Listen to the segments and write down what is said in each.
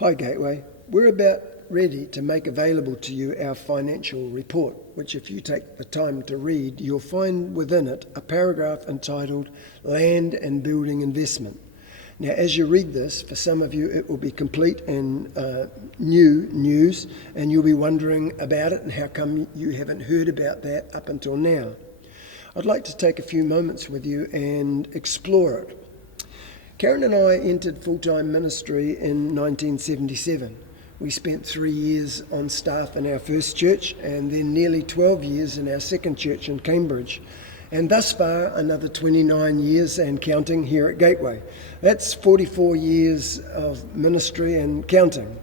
Hi Gateway, we're about ready to make available to you our financial report, which if you take the time to read, you'll find within it a paragraph entitled Land and Building Investment. Now as you read this, for some of you it will be complete and new news, and you'll be wondering about it and how come you haven't heard about that up until now. I'd like to take a few moments with you and explore it. Karen and I entered full-time ministry in 1977. We spent 3 years on staff in our first church and then nearly 12 years in our second church in Cambridge. And thus far, another 29 years and counting here at Gateway. That's 44 years of ministry and counting.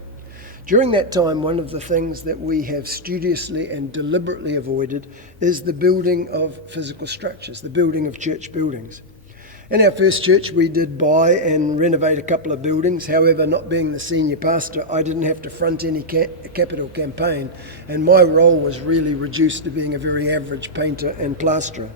During that time, one of the things that we have studiously and deliberately avoided is the building of physical structures, the building of church buildings. In our first church, we did buy and renovate a couple of buildings. However, not being the senior pastor, I didn't have to front any capital campaign, and my role was really reduced to being a very average painter and plasterer.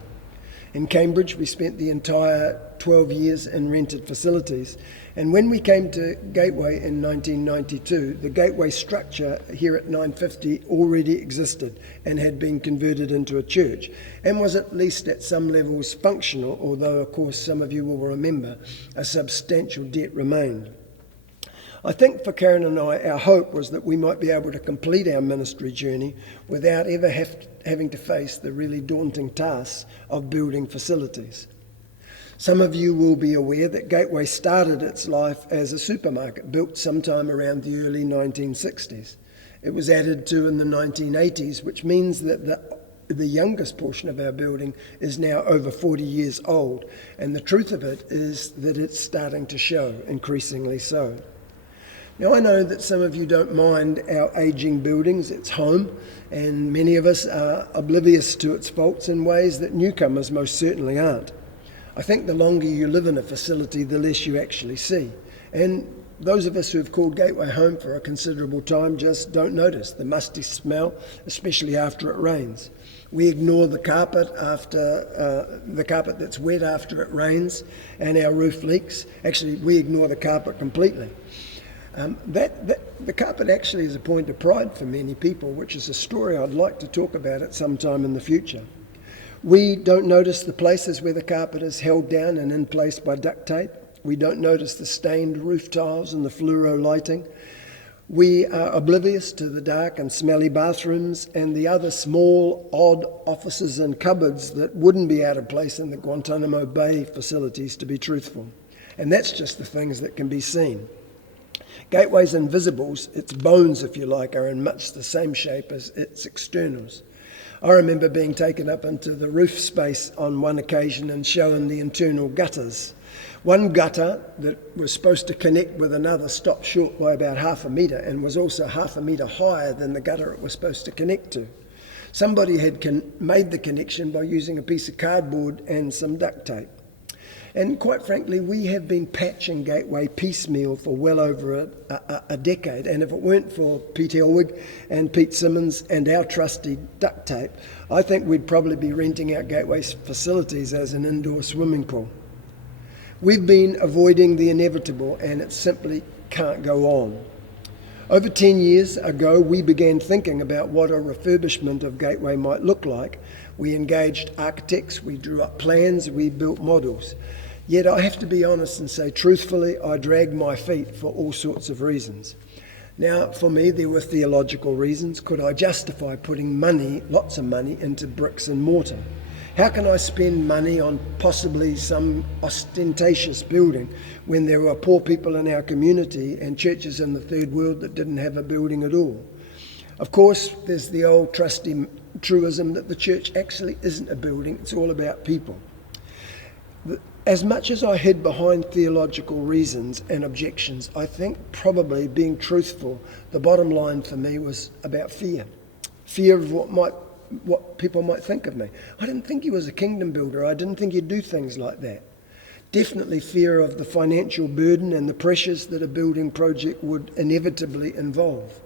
In Cambridge, we spent the entire 12 years in rented facilities. And when we came to Gateway in 1992, the Gateway structure here at 950 already existed and had been converted into a church and was at least at some levels functional, although of course some of you will remember a substantial debt remained. I think for Karen and I, our hope was that we might be able to complete our ministry journey without ever having to face the really daunting tasks of building facilities. Some of you will be aware that Gateway started its life as a supermarket built sometime around the early 1960s. It was added to in the 1980s, which means that the youngest portion of our building is now over 40 years old, and the truth of it is that it's starting to show, increasingly so. Now, I know that some of you don't mind our ageing buildings. It's home, and many of us are oblivious to its faults in ways that newcomers most certainly aren't. I think the longer you live in a facility, the less you actually see. And those of us who have called Gateway home for a considerable time just don't notice the musty smell, especially after it rains. We ignore the carpet that's wet after it rains and our roof leaks. Actually, we ignore the carpet completely. The carpet actually is a point of pride for many people, which is a story I'd like to talk about at some time in the future. We don't notice the places where the carpet is held down and in place by duct tape. We don't notice the stained roof tiles and the fluoro lighting. We are oblivious to the dark and smelly bathrooms and the other small, odd offices and cupboards that wouldn't be out of place in the Guantanamo Bay facilities, to be truthful. And that's just the things that can be seen. Gateway's invisibles, its bones if you like, are in much the same shape as its externals. I remember being taken up into the roof space on one occasion and shown the internal gutters. One gutter that was supposed to connect with another stopped short by about 1/2 metre and was also 1/2 metre higher than the gutter it was supposed to connect to. Somebody had made the connection by using a piece of cardboard and some duct tape. And quite frankly, we have been patching Gateway piecemeal for well over a decade. And if it weren't for Pete Elwig and Pete Simmons and our trusty duct tape, I think we'd probably be renting out Gateway's facilities as an indoor swimming pool. We've been avoiding the inevitable, and it simply can't go on. Over 10 years ago, we began thinking about what a refurbishment of Gateway might look like. We engaged architects, we drew up plans, we built models. Yet I have to be honest and say truthfully, I dragged my feet for all sorts of reasons. Now, for me, there were theological reasons. Could I justify putting money, lots of money, into bricks and mortar? How can I spend money on possibly some ostentatious building when there were poor people in our community and churches in the third world that didn't have a building at all? Of course, there's the old trusty truism that the church actually isn't a building, it's all about people. As much as I hid behind theological reasons and objections, I think probably, being truthful, the bottom line for me was about fear. Fear of what people might think of me. I didn't think he was a kingdom builder. I didn't think he'd do things like that. Definitely fear of the financial burden and the pressures that a building project would inevitably involve.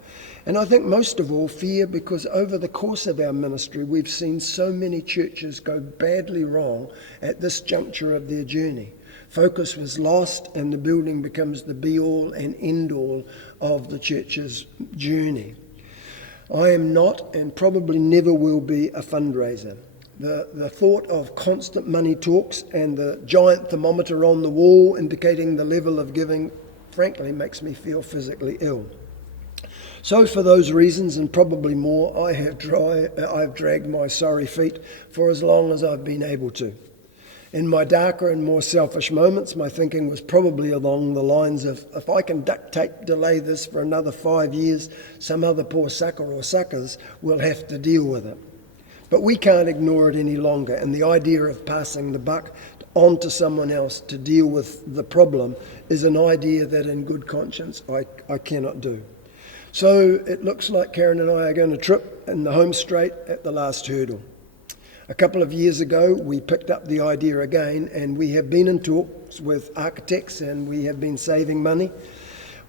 And I think most of all, fear, because over the course of our ministry, we've seen so many churches go badly wrong at this juncture of their journey. Focus was lost, and the building becomes the be-all and end-all of the church's journey. I am not, and probably never will be, a fundraiser. The thought of constant money talks and the giant thermometer on the wall indicating the level of giving, frankly, makes me feel physically ill. So for those reasons, and probably more, I've dragged my sorry feet for as long as I've been able to. In my darker and more selfish moments, my thinking was probably along the lines of, if I can duct tape delay this for another 5 years, some other poor sucker or suckers will have to deal with it. But we can't ignore it any longer, and the idea of passing the buck on to someone else to deal with the problem is an idea that in good conscience I cannot do. So it looks like Karen and I are going to trip in the home straight at the last hurdle. A couple of years ago, we picked up the idea again, and we have been in talks with architects and we have been saving money.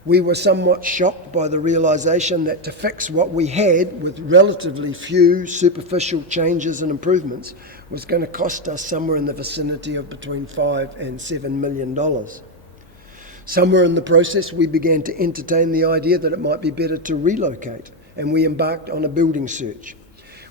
We were somewhat shocked by the realisation that to fix what we had with relatively few superficial changes and improvements was going to cost us somewhere in the vicinity of between $5 and $7 million. Somewhere in the process, we began to entertain the idea that it might be better to relocate, and we embarked on a building search.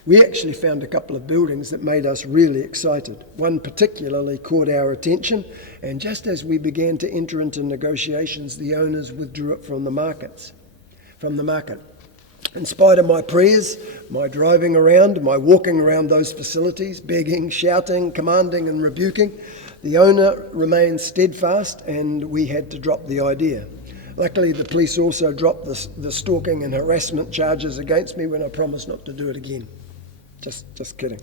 We actually found a couple of buildings that made us really excited. One particularly caught our attention, and just as we began to enter into negotiations, the owners withdrew it from the market. In spite of my prayers, my driving around, my walking around those facilities, begging, shouting, commanding and rebuking, the owner remained steadfast, and we had to drop the idea. Luckily, the police also dropped the stalking and harassment charges against me when I promised not to do it again. Just kidding.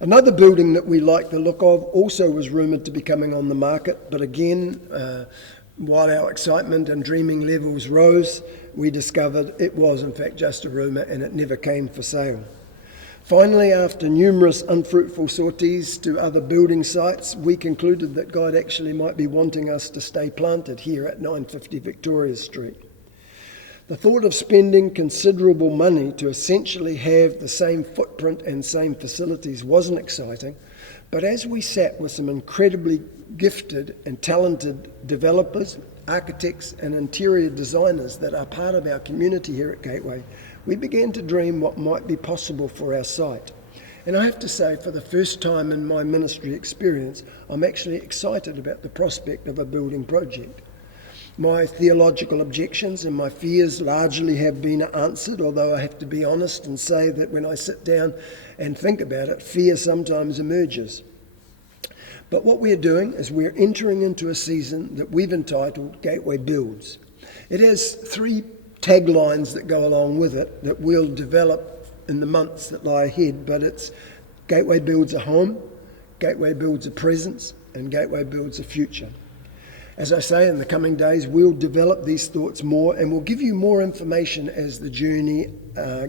Another building that we liked the look of also was rumoured to be coming on the market, but again, while our excitement and dreaming levels rose, we discovered it was in fact just a rumour and it never came for sale. Finally, after numerous unfruitful sorties to other building sites, we concluded that God actually might be wanting us to stay planted here at 950 Victoria Street. The thought of spending considerable money to essentially have the same footprint and same facilities wasn't exciting, but as we sat with some incredibly gifted and talented developers, architects and interior designers that are part of our community here at Gateway, we began to dream what might be possible for our site. And I have to say, for the first time in my ministry experience, I'm actually excited about the prospect of a building project. My theological objections and my fears largely have been answered, although I have to be honest and say that when I sit down and think about it, fear sometimes emerges. But what we're doing is we're entering into a season that we've entitled Gateway Builds. It has 3 taglines that go along with it that we'll develop in the months that lie ahead, but it's Gateway Builds a Home, Gateway Builds a Presence, and Gateway Builds a Future. As I say, in the coming days, we'll develop these thoughts more and we'll give you more information as the journey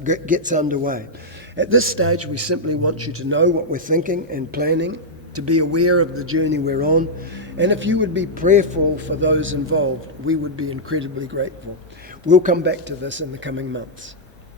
gets underway. At this stage, we simply want you to know what we're thinking and planning, to be aware of the journey we're on, and if you would be prayerful for those involved, we would be incredibly grateful. We'll come back to this in the coming months.